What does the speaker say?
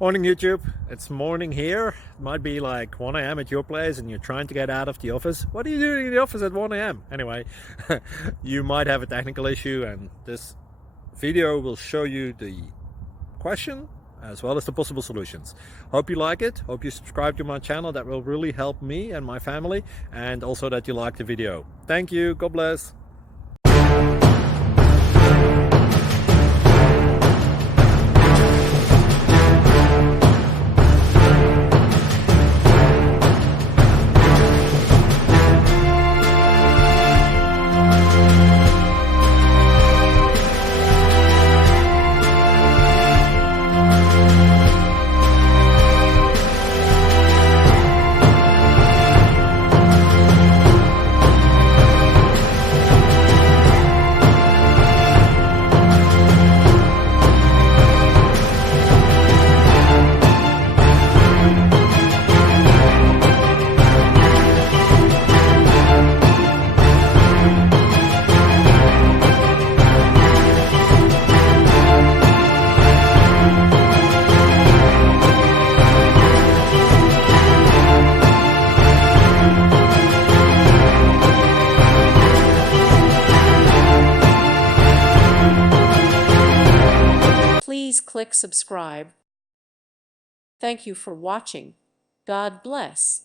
Morning YouTube, it's morning here. It might be like 1 a.m. at your place and you're trying to get out of the office. What are you doing in the office at 1 a.m.? Anyway, you might have a technical issue and this video will show you the question as well as the possible solutions. Hope you like it, hope you subscribe to my channel. That will really help me and my family, and also that you like the video. Thank you, God bless. Please click subscribe. Thank you for watching. God bless.